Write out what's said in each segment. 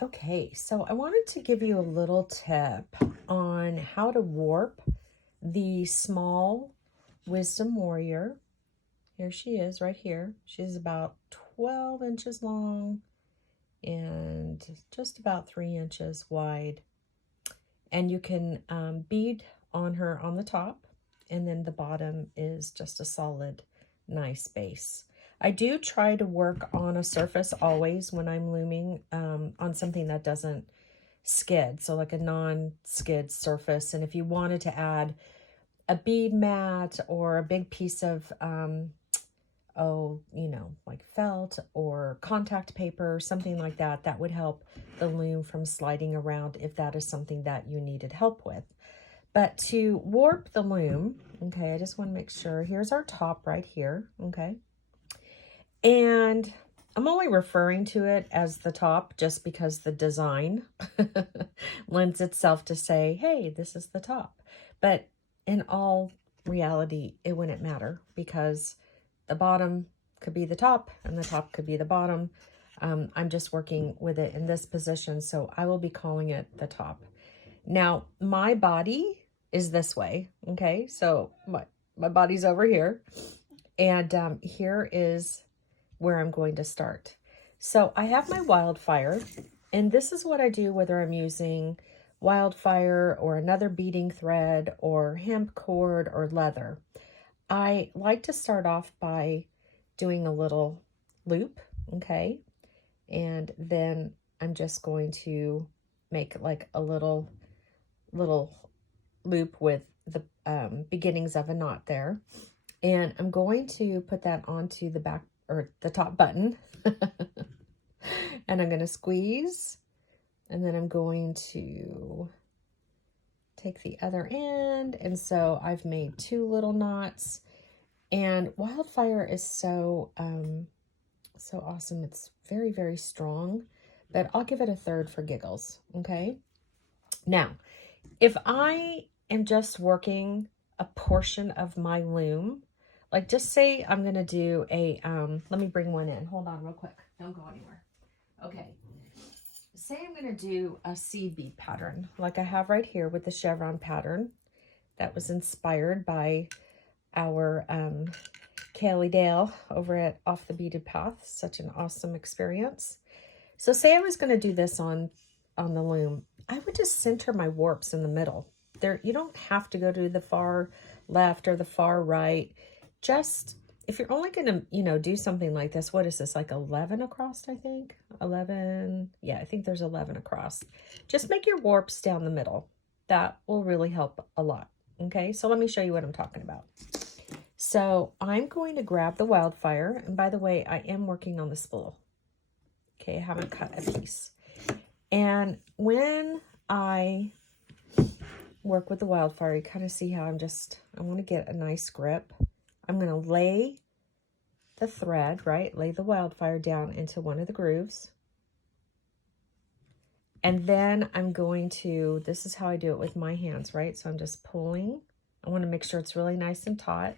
Okay, so I wanted to give you a little tip on how to warp the Small Wisdom Warrior. Here she is right here. She's about 12 inches long and just about 3 inches wide. And you can bead on her on the top, and then the bottom is just a solid, nice base. I do try to work on a surface always when I'm looming on something that doesn't skid, so like a non-skid surface. And if you wanted to add a bead mat or a big piece of like felt or contact paper, something like that, that would help the loom from sliding around if that is something that you needed help with. But to warp the loom, okay, I just want to make sure, here's our top right here, okay? And I'm only referring to it as the top just because the design lends itself to say, hey, this is the top. But in all reality, it wouldn't matter because the bottom could be the top and the top could be the bottom. I'm just working with it in this position, so I will be calling it the top. Now, my body is this way, okay? So my body's over here, and here is where I'm going to start. So I have my wildfire, and this is what I do whether I'm using wildfire or another beading thread or hemp cord or leather. I like to start off by doing a little loop, okay? And then I'm just going to make like a little loop with the beginnings of a knot there. And I'm going to put that onto the back or the top button. And I'm going to squeeze, and then I'm going to take the other end. And so I've made 2 little knots, and wildfire is so awesome. It's very, very strong, but I'll give it a third for giggles. Okay. Now, if I am just working a portion of my loom, like just say I'm going to do a, let me bring one in. Hold on real quick. Don't go anywhere. Okay. Say I'm going to do a seed bead pattern like I have right here with the chevron pattern that was inspired by our Kaylee Dale over at Off the Beaded Path. Such an awesome experience. So say I was going to do this on the loom, I would just center my warps in the middle. There, you don't have to go to the far left or the far right. Just, if you're only going to, do something like this, what is this, like 11 across, I think? 11, yeah, I think there's 11 across. Just make your warps down the middle. That will really help a lot, okay? So let me show you what I'm talking about. So I'm going to grab the wildfire, and by the way, I am working on the spool. Okay, I haven't cut a piece. And when I work with the wildfire, you kind of see how I want to get a nice grip. I'm going to lay the thread, right? Lay the wildfire down into one of the grooves. And then I'm going to, this is how I do it with my hands, right? So I'm just pulling. I want to make sure it's really nice and taut.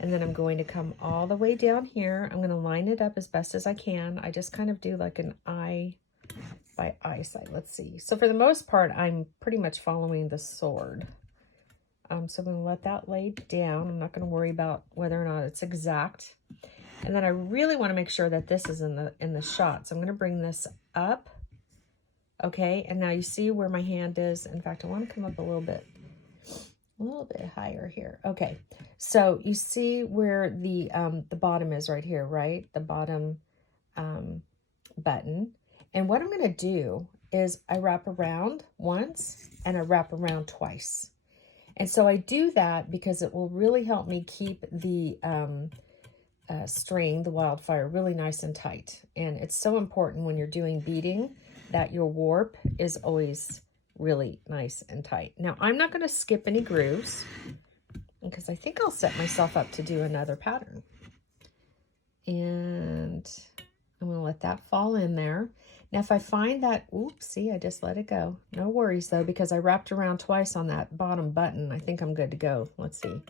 And then I'm going to come all the way down here. I'm going to line it up as best as I can. I just kind of do like an eye by eye side. Let's see. So for the most part, I'm pretty much following the sword. So I'm going to let that lay down. I'm not going to worry about whether or not it's exact. And then I really want to make sure that this is in the shot. So I'm going to bring this up. Okay, and now you see where my hand is. In fact, I want to come up a little bit higher here. Okay, so you see where the bottom is right here, right? The bottom button. And what I'm going to do is I wrap around once and I wrap around twice. And so I do that because it will really help me keep the string, the wildfire, really nice and tight. And it's so important when you're doing beading that your warp is always really nice and tight. Now, I'm not going to skip any grooves because I think I'll set myself up to do another pattern. And I'm going to let that fall in there. Now, if I find that, oops, see, I just let it go. No worries, though, because I wrapped around twice on that bottom button. I think I'm good to go. Let's see.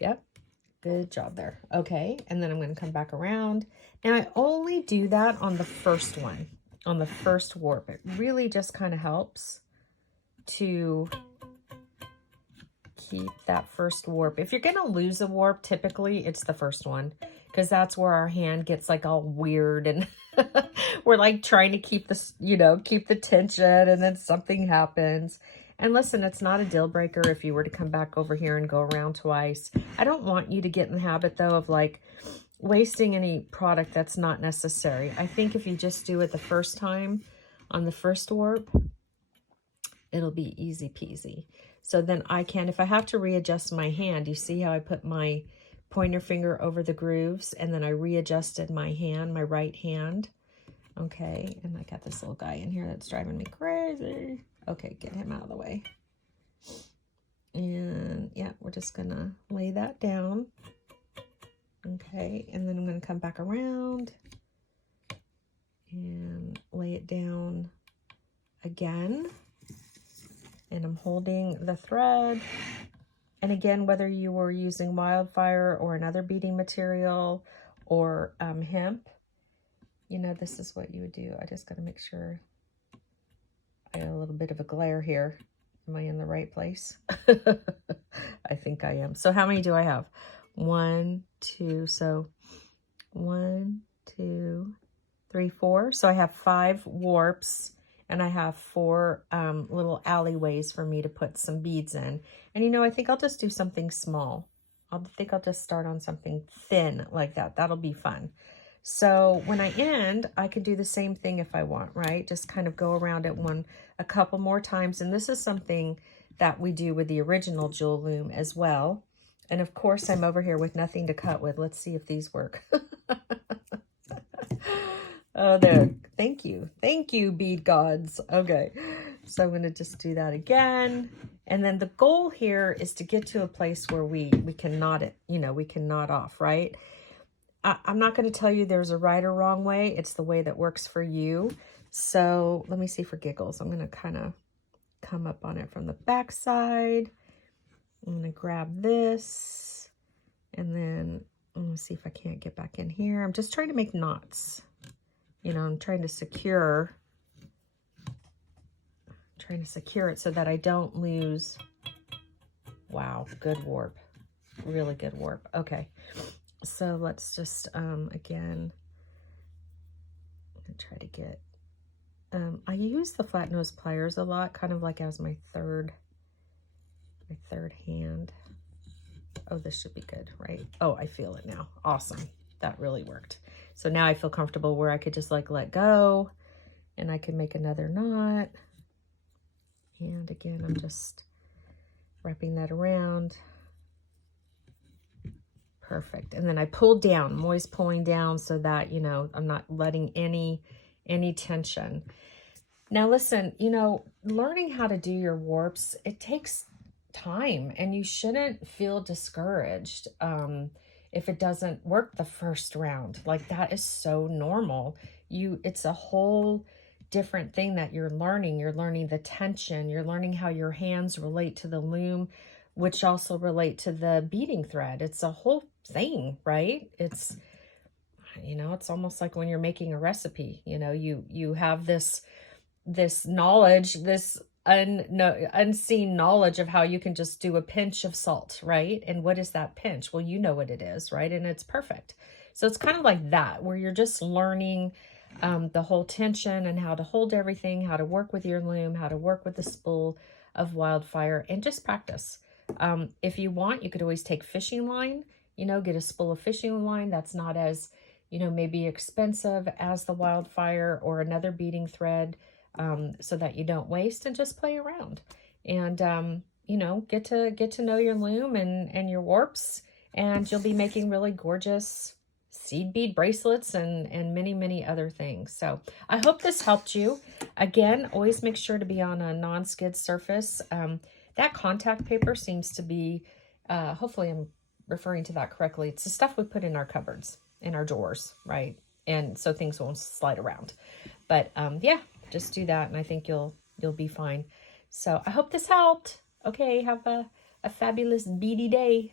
Yep, Good job there. Okay, and then I'm going to come back around. Now I only do that on the first one, on the first warp. It really just kind of helps to keep that first warp. If you're going to lose a warp, typically it's the first one, because that's where our hand gets like all weird and we're like trying to keep this, you know, keep the tension, and then something happens. And listen, it's not a deal breaker if you were to come back over here and go around twice. I don't want you to get in the habit though of like wasting any product that's not necessary. I think if you just do it the first time on the first warp, it'll be easy peasy. So then I can, if I have to readjust my hand, you see how I put my pointer finger over the grooves and then I readjusted my hand, my right hand. Okay, and I got this little guy in here that's driving me crazy. Okay, get him out of the way. And yeah, we're just gonna lay that down. Okay, and then I'm gonna come back around and lay it down again. And I'm holding the thread. And again, whether you were using wildfire or another beading material or hemp, you know, this is what you would do. I just got to make sure I got a little bit of a glare here. Am I in the right place? I think I am. So how many do I have? 1, 2, so 1, 2, 3, 4. So I have 5 warps. And I have 4 little alleyways for me to put some beads in. And you know, I think I'll just do something small. I think I'll just start on something thin like that. That'll be fun. So when I end, I can do the same thing if I want, right? Just kind of go around it a couple more times. And this is something that we do with the original Jewel Loom as well. And of course, I'm over here with nothing to cut with. Let's see if these work. Oh, there. Thank you. Thank you, bead gods. Okay. So I'm going to just do that again. And then the goal here is to get to a place where we can knot it, you know, we can knot off, right? I'm not going to tell you there's a right or wrong way. It's the way that works for you. So let me see for giggles. I'm going to kind of come up on it from the back side. I'm going to grab this and then I'm going to see if I can't get back in here. I'm just trying to make knots. You know, I'm trying to secure it so that I don't lose. Wow, good warp. Really good warp. Okay. So let's just, again, try to get, I use the flat nose pliers a lot, kind of like as my third hand. Oh, this should be good, right? Oh, I feel it now. Awesome. That really worked. So now I feel comfortable where I could just like let go and I can make another knot. And again, I'm just wrapping that around. Perfect. And then I pulled down. I'm always pulling down so that, you know, I'm not letting any tension. Now listen, you know, learning how to do your warps, it takes time and you shouldn't feel discouraged if it doesn't work the first round. Like that is so normal. It's a whole different thing that you're learning. You're learning the tension. You're learning how your hands relate to the loom, which also relate to the beading thread. It's a whole thing, right? It's, you know, it's almost like when you're making a recipe, you know, you have this knowledge, this unseen knowledge of how you can just do a pinch of salt, right? And what is that pinch? Well, you know what it is, right? And it's perfect. So it's kind of like that, where you're just learning the whole tension and how to hold everything, how to work with your loom, how to work with the spool of wildfire, and just practice. If you want, you could always take fishing line, you know, get a spool of fishing line that's not as, you know, maybe expensive as the wildfire, or another beading thread, so that you don't waste, and just play around and, you know, get to know your loom and your warps, and you'll be making really gorgeous seed bead bracelets and many, many other things. So I hope this helped you. Again, always make sure to be on a non-skid surface. That contact paper seems to be, hopefully I'm referring to that correctly. It's the stuff we put in our cupboards, in our drawers, right? And so things won't slide around. But yeah, just do that and I think you'll be fine. So I hope this helped. Okay, have a fabulous beady day.